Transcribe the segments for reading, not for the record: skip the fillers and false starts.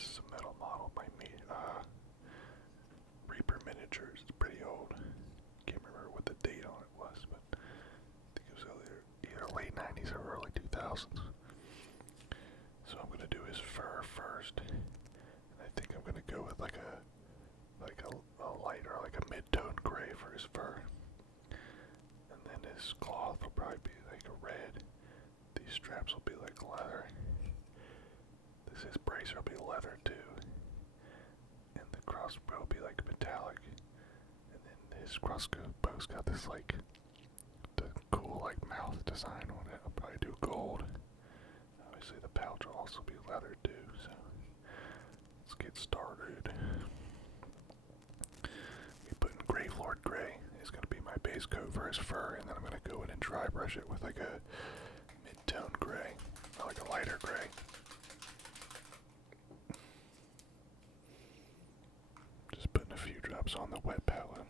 This is a metal model by me. Reaper Miniatures. It's pretty old. Can't remember what the date on it was, but I think it was either late 90s or early 2000s. So I'm gonna do his fur first, and I think I'm gonna go with like a light or like a mid-tone gray for his fur, and then his cloth will probably be like a red. These straps will be like leather. His bracer will be leather too, and the crossbow will be like metallic, and then his crossbow's got this like the cool like mouth design on it. I'll probably do gold. Obviously the pouch will also be leather too, so let's get started. We put in Gravelord Gray. It's going to be my base coat for his fur, and then I'm going to go in and dry brush it with like a mid-tone gray, or like a lighter gray. Just putting a few drops on the wet palette.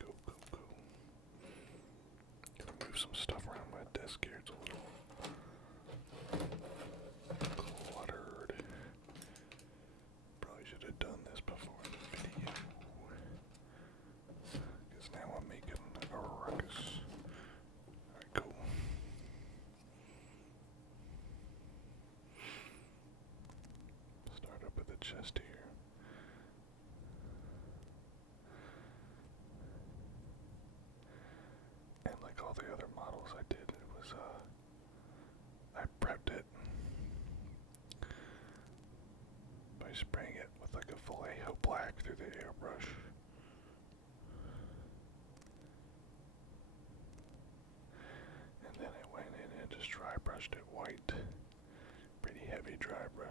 Go, go, go. Gonna move some stuff around my desk here. It's a little cluttered. Probably should have done this before the video. Because now I'm making a ruckus. Alright, cool. Start up with the chest here. And like all the other models I did, it was, I prepped it by spraying it with like a Vallejo black through the airbrush. And then I went in and just dry brushed it white. Pretty heavy dry brush.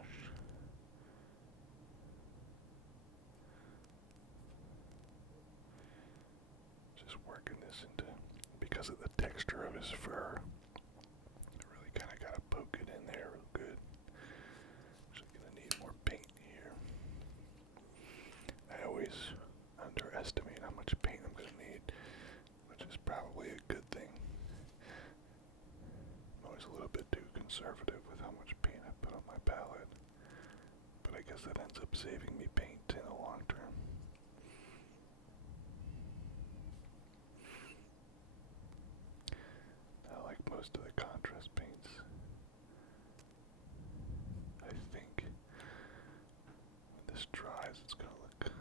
Just working this into, because of the texture of his fur, I really kind of got to poke it in there real good. Actually gonna need more paint here. I always underestimate how much paint I'm gonna need, which is probably a good thing. I'm always a little bit too conservative with how much paint I put on my palette, but I guess that ends up saving me paint in the long term. I like most of the contrast paints. I think when this dries, it's going to look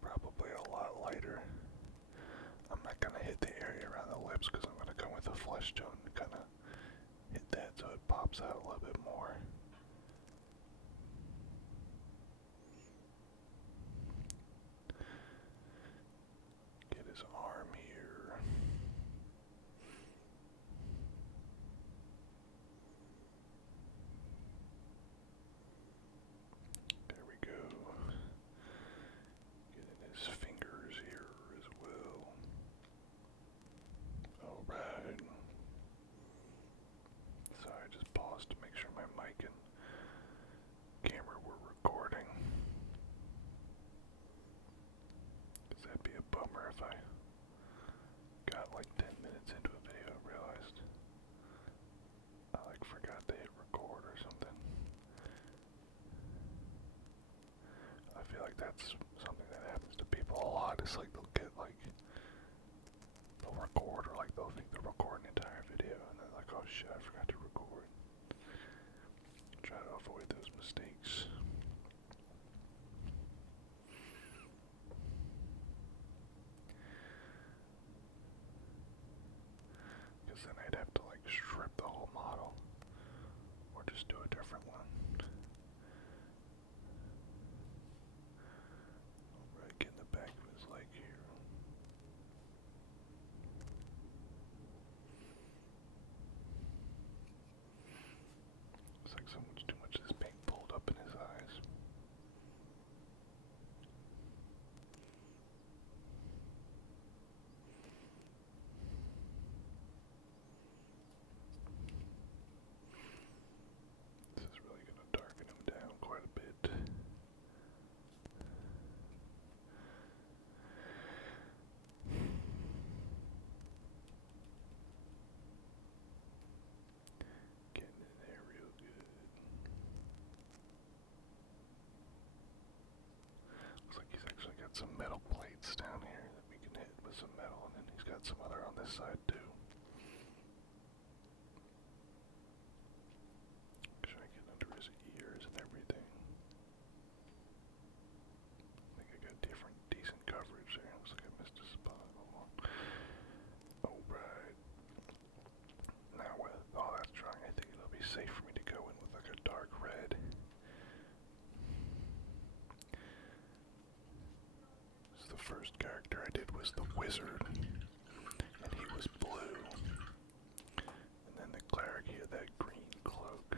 probably a lot lighter. I'm not going to hit the area around the lips because I'm going to go with a flesh tone and kind of hit that so it pops out a little bit more. Get his arm here. There we go. Getting his fingers here as well. Alright. Sorry, I just paused to make sure my mic and camera were recording. Because that'd be a bummer if I got like 10 minutes into a video and realized I like forgot to hit record or something. I feel like that's something that happens to people a lot. It's like they'll get like, they'll record or like they'll think they're recording the entire video and they're like, oh shit, I forgot to record. Try to avoid those mistakes. Because then I'd have to like strip the whole model or just do a different one. Right, get in the back of his leg here. got some other on this side too. Should I get under his ears and everything? I think I got decent coverage there. Looks like I missed a spot. Alright. Now with all that's drying, I think it'll be safe for me to go in with like a dark red. So the first character I did was the wizard, and he was blue. And then the cleric, he had that green cloak,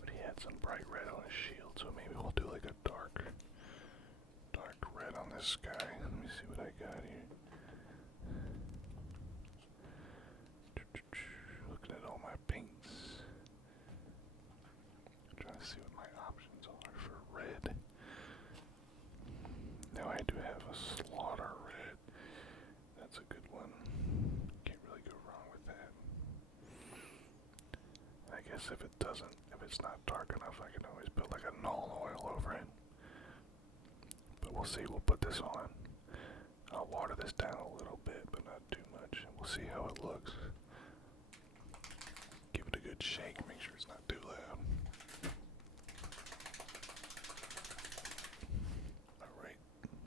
but he had some bright red on his shield, so maybe we'll do like a dark red on this guy. Let me see what I got here. Looking at all my paints. Trying to see what my options are for red. Now I do have a slaughter red. That's a good one. Can't really go wrong with that. I guess if it's not dark enough, I can always put like a null oil over it. But we'll see, we'll put this on. I'll water this down a little bit, but not too much. We'll see how it looks. Give it a good shake, make sure it's not too loud. Alright,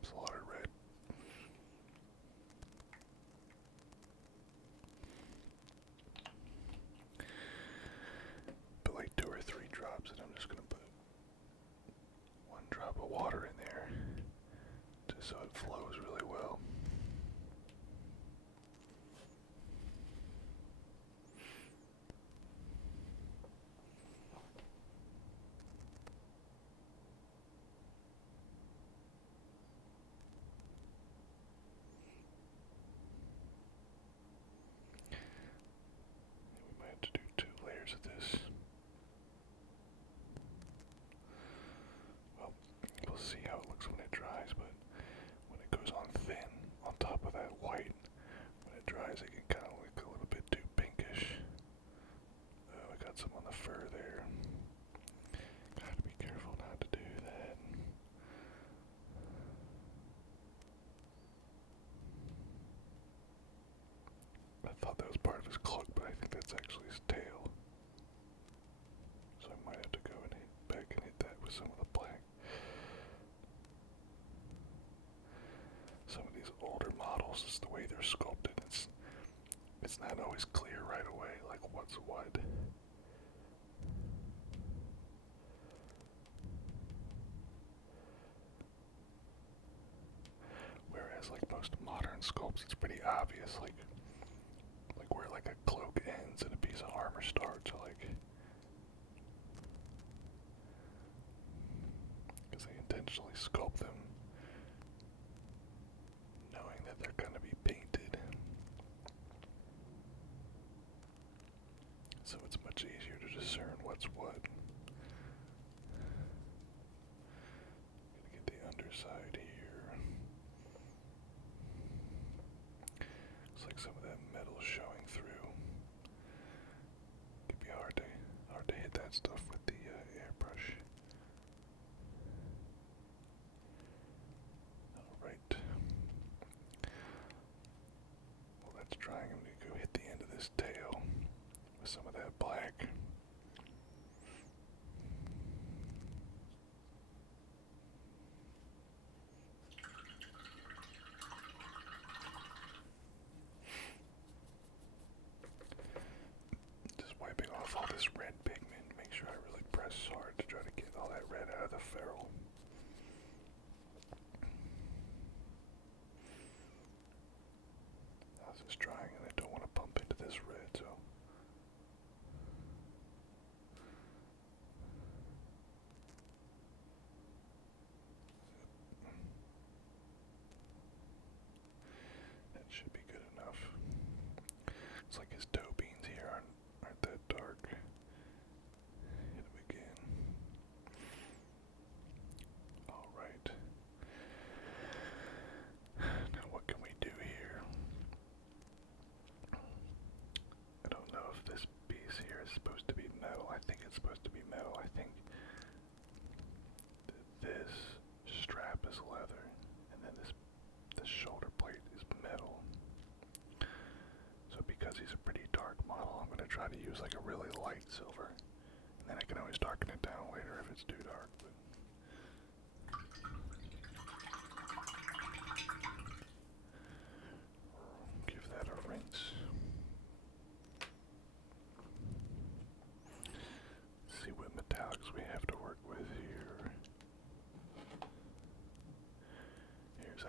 slaughter red. Put like 2 or 3 drops, and I'm just gonna put 1 drop of water in there, just so it flows really well. We might have to do 2 layers of this. Well, we'll see how it looks when it dries, but when it goes on thin, on top of that white, when it dries it can kind of look a little bit too pinkish. I got some on the fur there. Gotta be careful not to do that. I thought that was part of his cloak, but I think that's actually his tail. So I might have to go and hit back and hit that with some of the black. Some of these older models, is the way they're sculpted. It's not always clear right away, like what's what. Whereas like most modern sculpts, it's pretty obvious, like where like a cloak ends and a piece of armor starts, or like, because they intentionally sculpt them knowing that they're going to be painted, so it's much easier to discern what's what. Gonna get the underside here. Looks like some of that metal showing through. Could be hard to hit that stuff with the airbrush. Alright. Well, that's drying. I'm going to go hit the end of this tail with some of that black. Just wiping off all this red pigment. Make sure I really press hard to try to get all that red out of the ferrule. Now this is drying and I don't want to bump into this red, so that should be good enough. It's like his toe beans here aren't that dark. Hit him again. Alright. Now what can we do here? try to use like a really light silver. And then I can always darken it down later if it's too dark. But give that a rinse. See what metallics we have to work with here.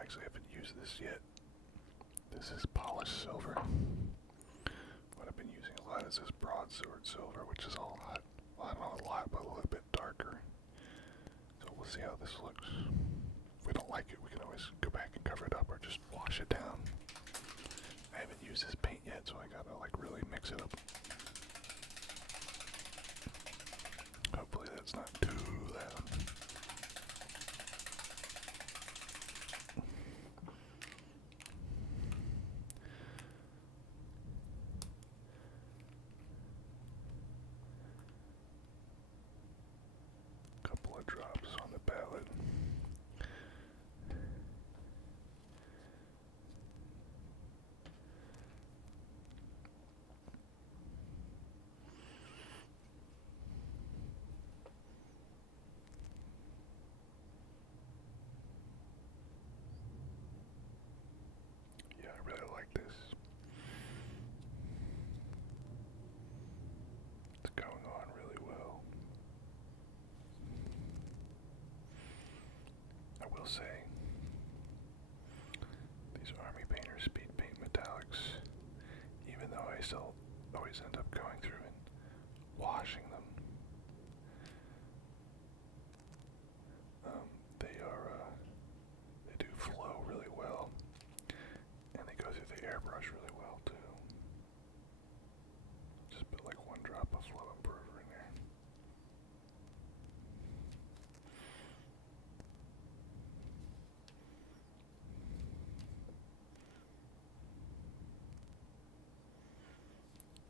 Actually, I haven't used this yet. This is polished silver. What I've been using a lot is this broadsword silver, which is a lot, well, not a lot, but a little bit darker. So we'll see how this looks. If we don't like it, we can always go back and cover it up or just wash it down. I haven't used this paint yet, so I gotta like really mix it up. Hopefully that's not too loud. Couple of drops on the palette. Yeah, I really like this. It's going on really well. I will say, these Army Painter Speed Paint Metallics, even though I still always end up going through and washing them, they do flow really well, and they go through the airbrush really well too. Just put like one drop of flow improver in there.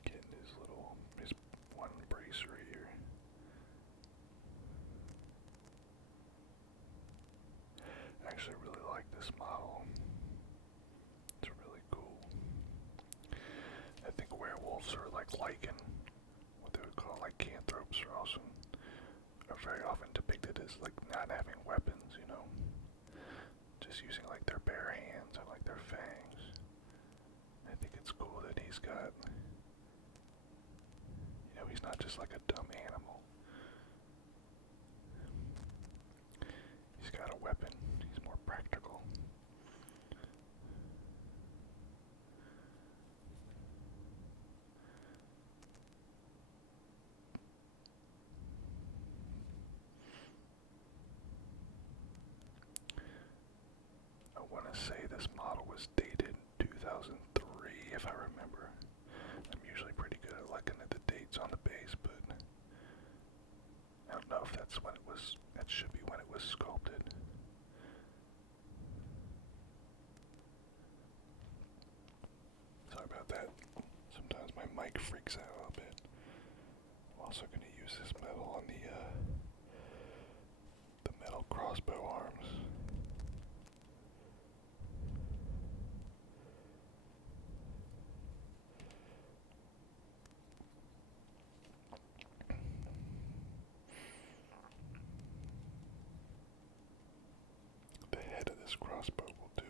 Getting his one brace right here. I actually really like this model. It's really cool. I think werewolves are like lichen, what they would call lycanthropes, are very often depicted as like not having weapons, you know, just using like their bare hands and like their fangs. I think it's cool that he's got, you know, he's not just like a dumb animal. He's got a weapon. He's more practical. I want to say this model was dated 2003, if I remember. I'm usually pretty good at looking at the dates on the base, but I don't know if that's when it was. That should be when it was sculpted. Sorry about that. Sometimes my mic freaks out a little bit. I'm also going to use this metal on the metal crossbow arms. The head of this crossbow will do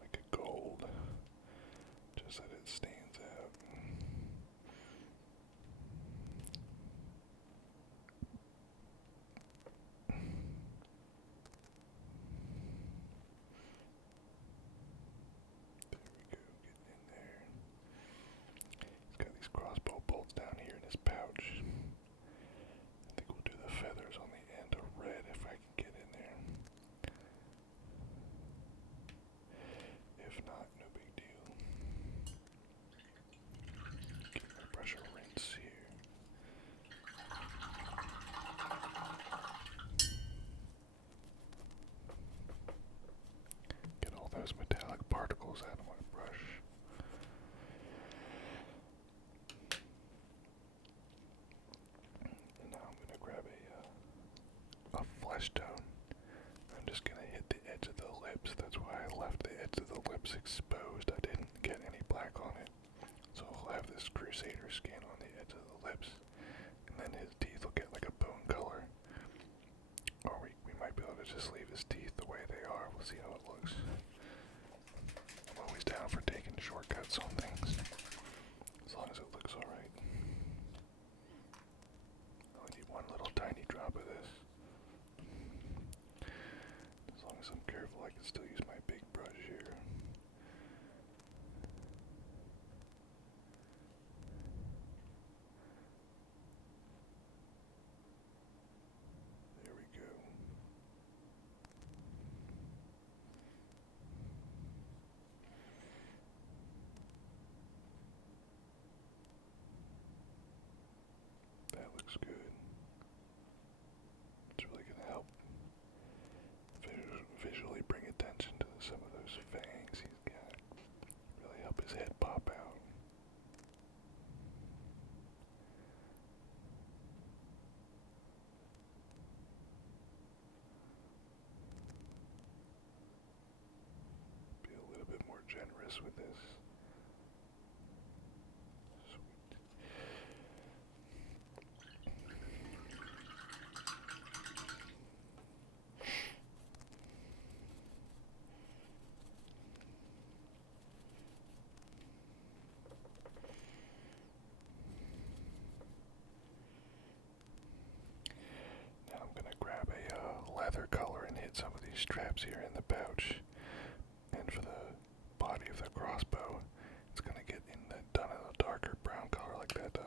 like a gold, just that it stands out. There we go, getting in there. He's got these crossbow bolts down here in his pouch. I think we'll do the feathers on the end of red if I can get in there. If not, no big deal. Give my brush a rinse here. Get all those metallic particles out of my brush. And now I'm going to grab a flesh tone. I'm just going to hit the edge of the lips. That's why I left the edge of the lips exposed. I didn't get any black on it. So I'll have this Crusader skin on the edge of the lips, and then his teeth will get like a bone color. Or we might be able to just leave his teeth the way they are. We'll see how it looks. I'm always down for taking shortcuts on things, as long as it looks alright. I only need one little tiny drop of this. As long as I'm careful, I can still use my big brush here. There we go. That looks good. It's really going to help visually bring attention to some of those fangs he's got. Really help his head pop out. Be a little bit more generous with this. Now I'm going to grab a leather color and hit some of these straps here in the pouch. And for the body of the crossbow, it's going to get done in a darker brown color, like that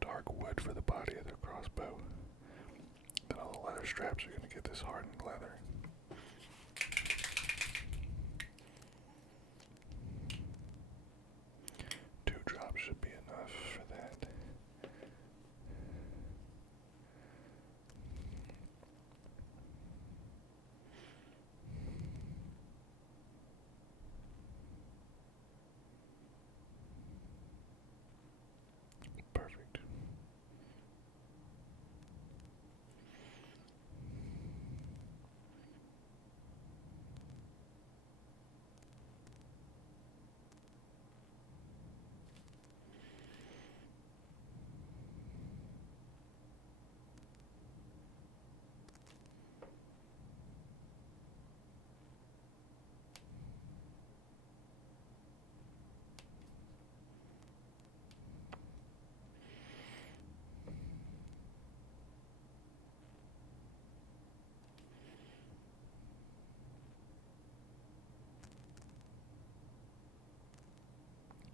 dark wood for the body of the crossbow. Then all the leather straps are going to get this hardened leather. Two drops should be enough for that. Perfect.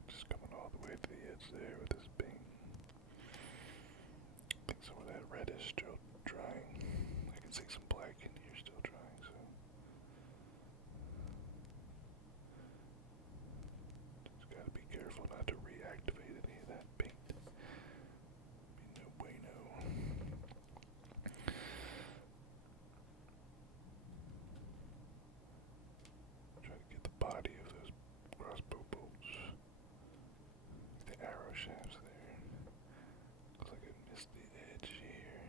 Just coming all the way to the edge there with this paint. I think some of that red is still drying. I can see some black in here still drying, so just gotta be careful not to reactivate any of that paint. Be no bueno. Try to get the body of those crossbow bolts. The arrow shafts there. Looks like I missed the edge here.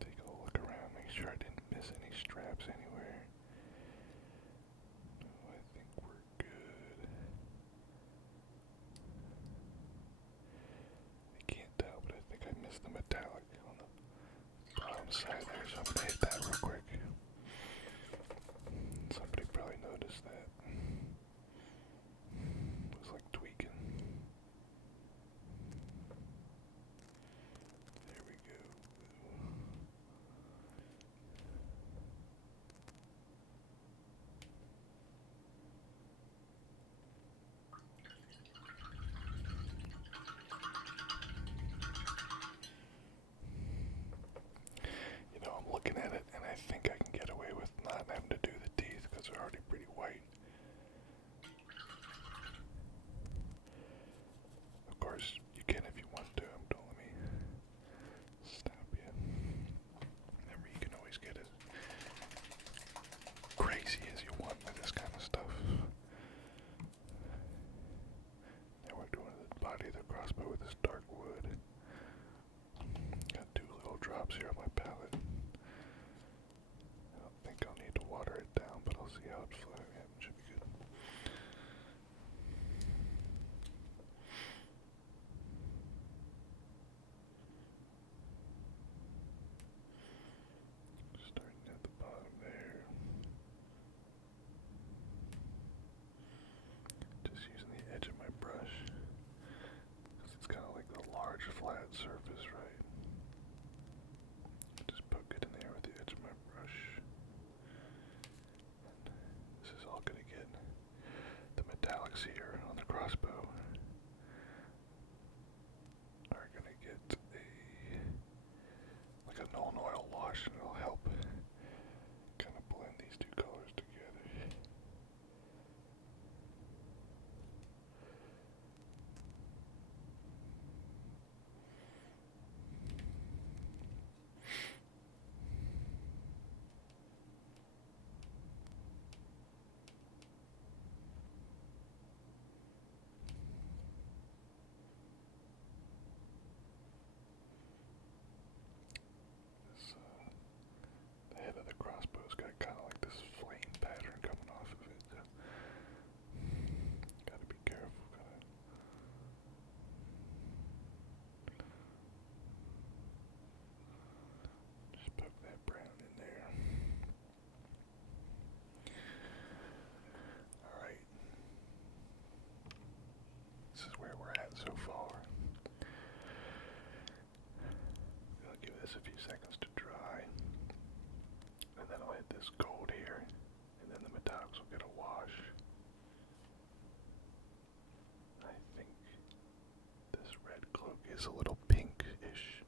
Take a look around, make sure I didn't miss any straps anywhere. No, I think we're good. I can't tell, but I think I missed the metallic on the bottom side there, so I'm gonna hit that real quick. Somebody probably noticed that. It was like tweaking. There we go. You know, I'm looking at it and I think I can get away with not having to do the teeth because they're already pretty white. Of course, you can if you want to. Don't let me stop you. Remember, you can always get as crazy as you want with this kind of stuff. Now we're doing the body of the crossbow with this dark wood. Got two little drops here on my palette. I don't think I'll need to water it down, but I'll see how it flows. Yeah, it should be good. so far. I'll give this a few seconds to dry, and then I'll hit this gold here, and then the metallics will get a wash. I think this red cloak is a little pinkish.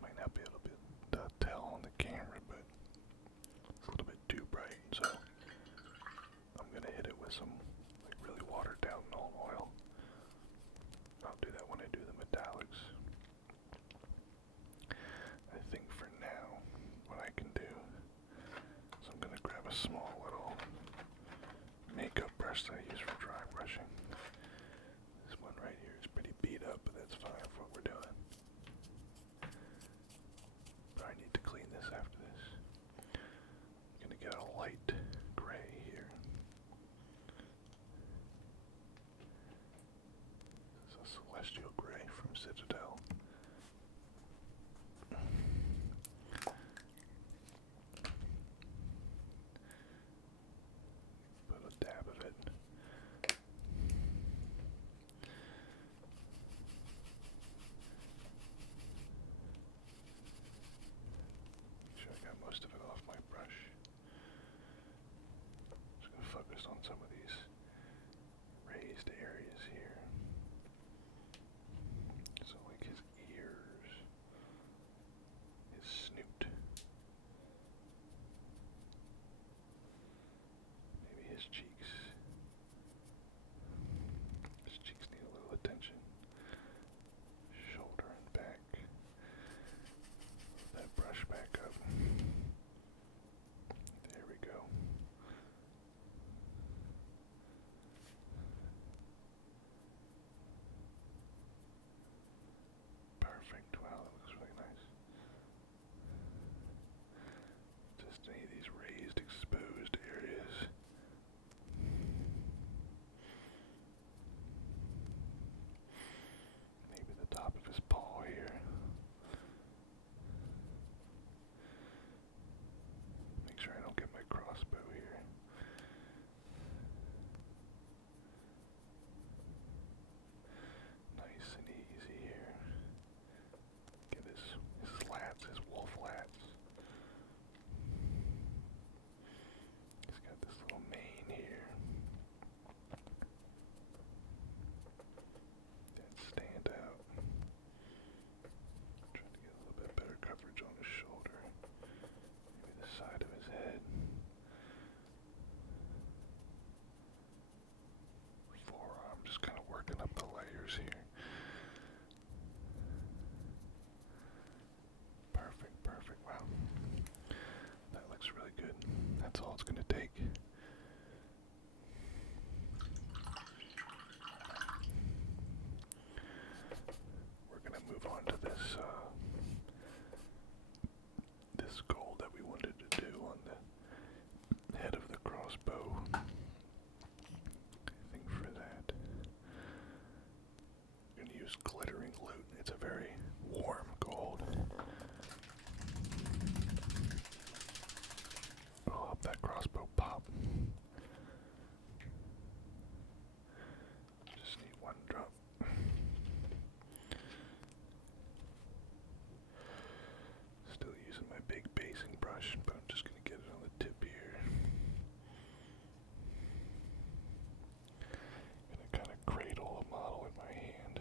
Might not be able to tell on the camera, but it's a little bit too bright, so I'm gonna hit it with some like really watered down Null oil. I'll do that when I do the metallics. I think for now, what I can do is I'm gonna grab a small little makeup brush that I use for dry brushing. This one right here is pretty beat up, but that's fine for what we're doing. But I need to clean this after this. I'm gonna get a light gray here. This is a celestial gray from Citadel. Put a dab of it. Make sure I got most of it off my brush. Just gonna focus on some of these raised areas here. So like his ears, his snoot, maybe his cheeks. His cheeks need a little attention. Shoulder and back. That brush back up. There we go. Perfect. Wow, that looks really nice. Just any of these raised, exposed areas. Maybe the top of his paw here. Make sure I don't get my crossbow here. Nice and easy here. Get his lats, his wolf lats. He's got this little mane here. That stand out. Trying to get a little bit better coverage on his shoulder. Maybe the side of his head. Forearm, just kind of working up the layers here. Perfect, perfect. Wow. That looks really good. That's all it's going to take. We're going to move on to this this gold that we wanted to do on the head of the crossbow. I think for that, I'm going to use glittering loot. It's a very warm gold. I'll help that crossbow pop. Just need one drop. Still using my big basing brush, but I'm just going to get it on the tip here. Gonna kind of cradle the model in my hand.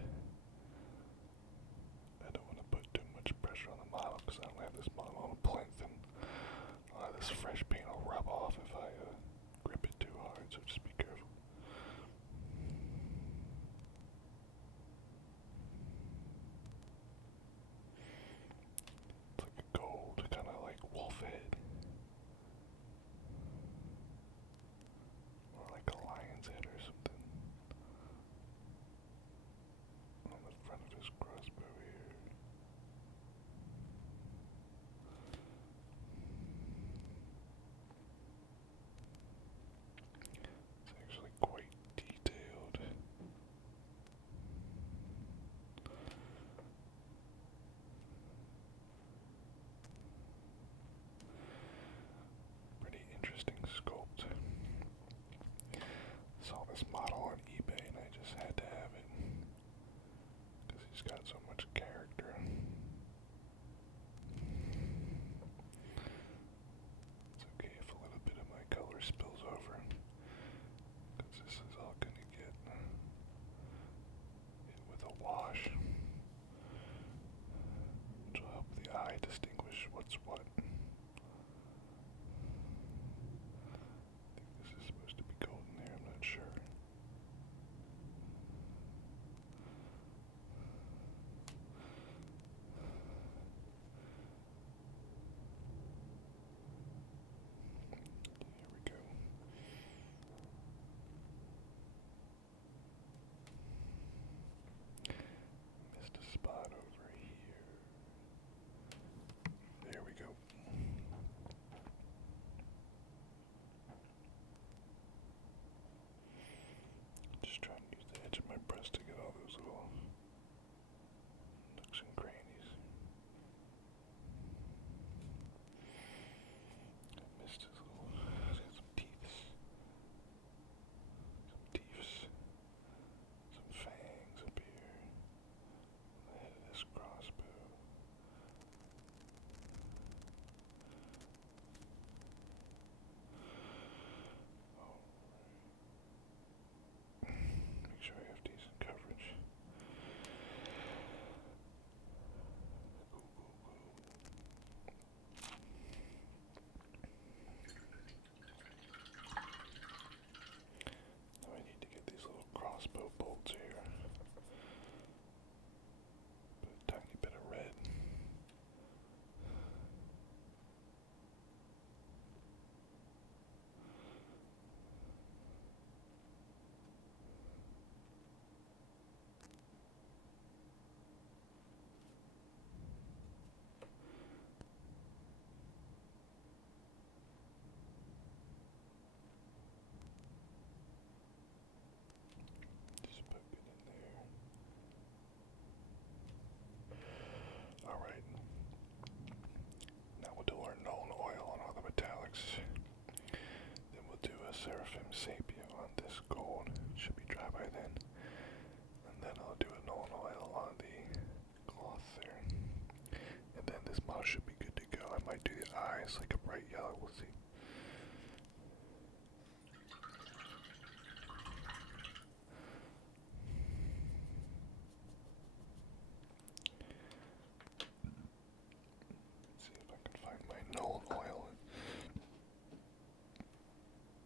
nice, like a bright yellow. We'll see. Let's see if I can find my Nolan oil.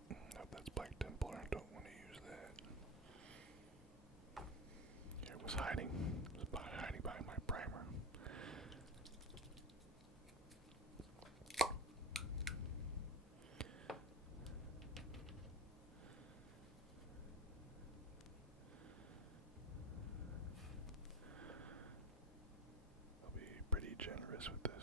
Nope, that's Black Templar. I don't want to use that. Here it was hiding. It was hiding behind my primer. I'll be pretty generous with this.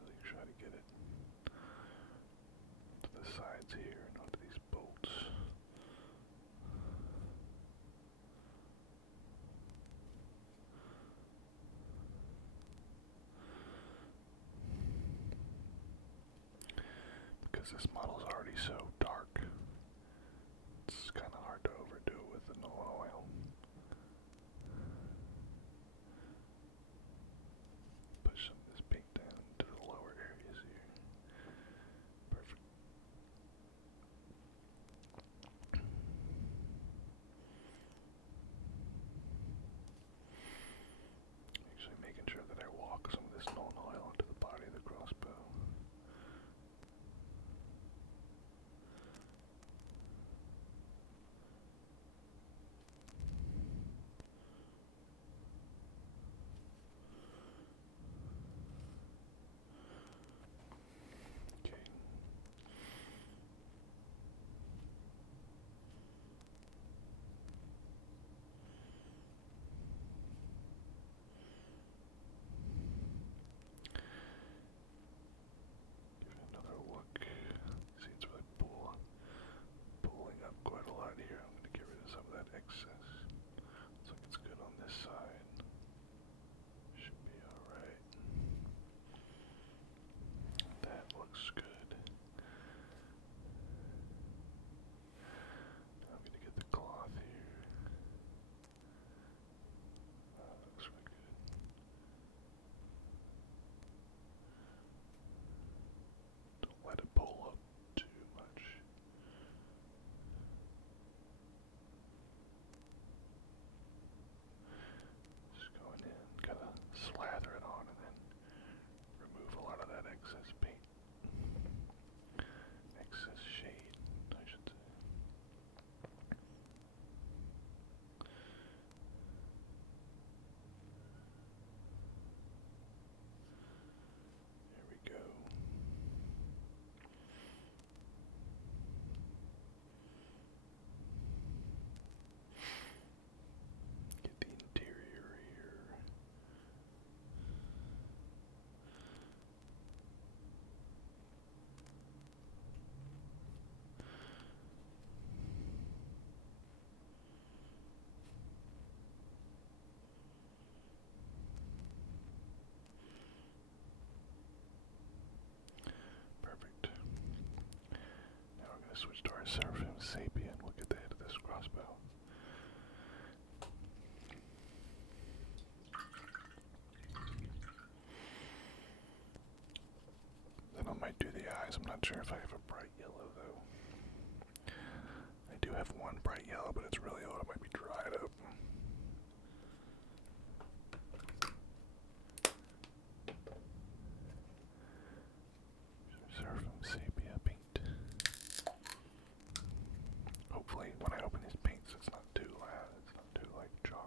Really try to get it to the sides here and onto these bolts. Because this model's already so dark, it's kind of hard to overdo it with the Nolan oil. Push some of this paint down to the lower areas here. Perfect. Actually making sure that I walk some of this Nolan oil into the body of the crossbow. Okay. Give it another look. See, it's really pulling up quite a lot here. I'm going to get rid of some of that excess. Looks like it's good on this side. Should be alright. That looks good. Now I'm going to get the cloth here. That looks really good. Don't let it pull up too much. Just going in, kind of slather it on and then remove a lot of that excess paint. Excess shade, I should say. There we go. Get the interior here. Perfect. Now we're going to switch to our Seraphim Sapien. Look at the head of this crossbow. Then I might do the eyes. I'm not sure if I have a bright yellow though. I do have one bright yellow, but it's really old. It might be dried up. Seraphim Sepia paint. Hopefully when I open these paints it's not too loud. It's not too like jarring.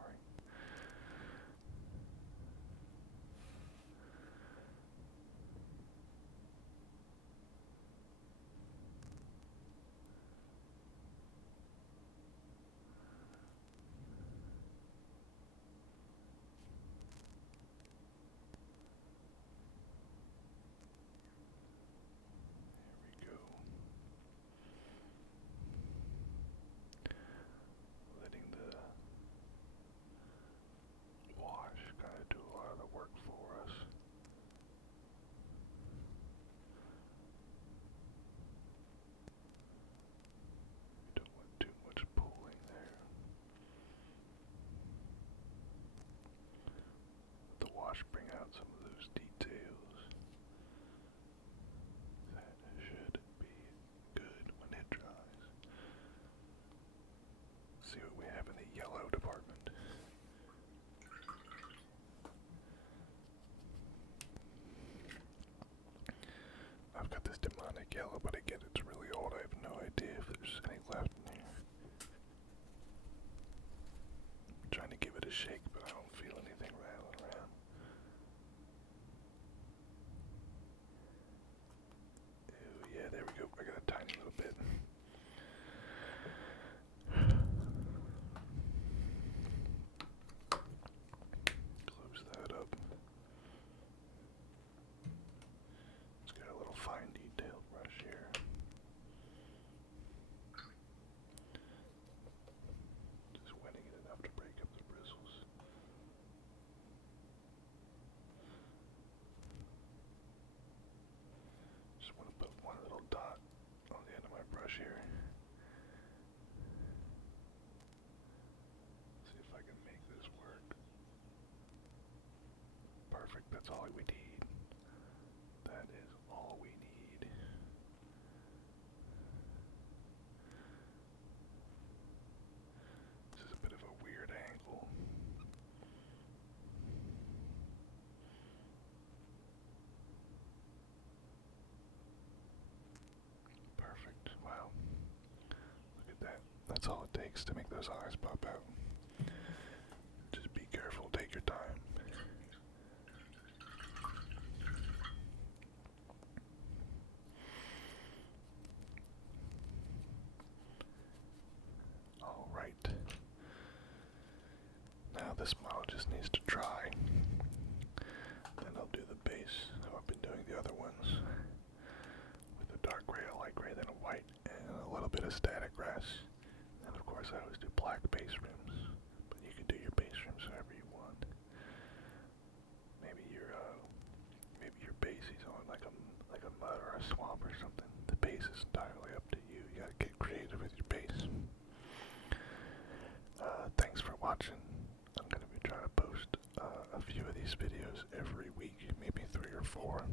Perfect, that's all we need. That is all we need. This is a bit of a weird angle. Perfect, wow. Look at that. That's all it takes to make those eyes pop out. Just be careful, take your time. Alright. Now this model just needs to dry. Then I'll do the base, how I've been doing the other ones. With a dark gray, a light gray, then a white, and a little bit of static grass. And of course I always do black base rims. But you can do your base rims however you want. Maybe your base is on like a mud or a swamp or something. The base is entirely up to you. You gotta get creative with your base. Thanks for watching. I'm gonna be trying to post a few of these videos every week, maybe 3 or 4.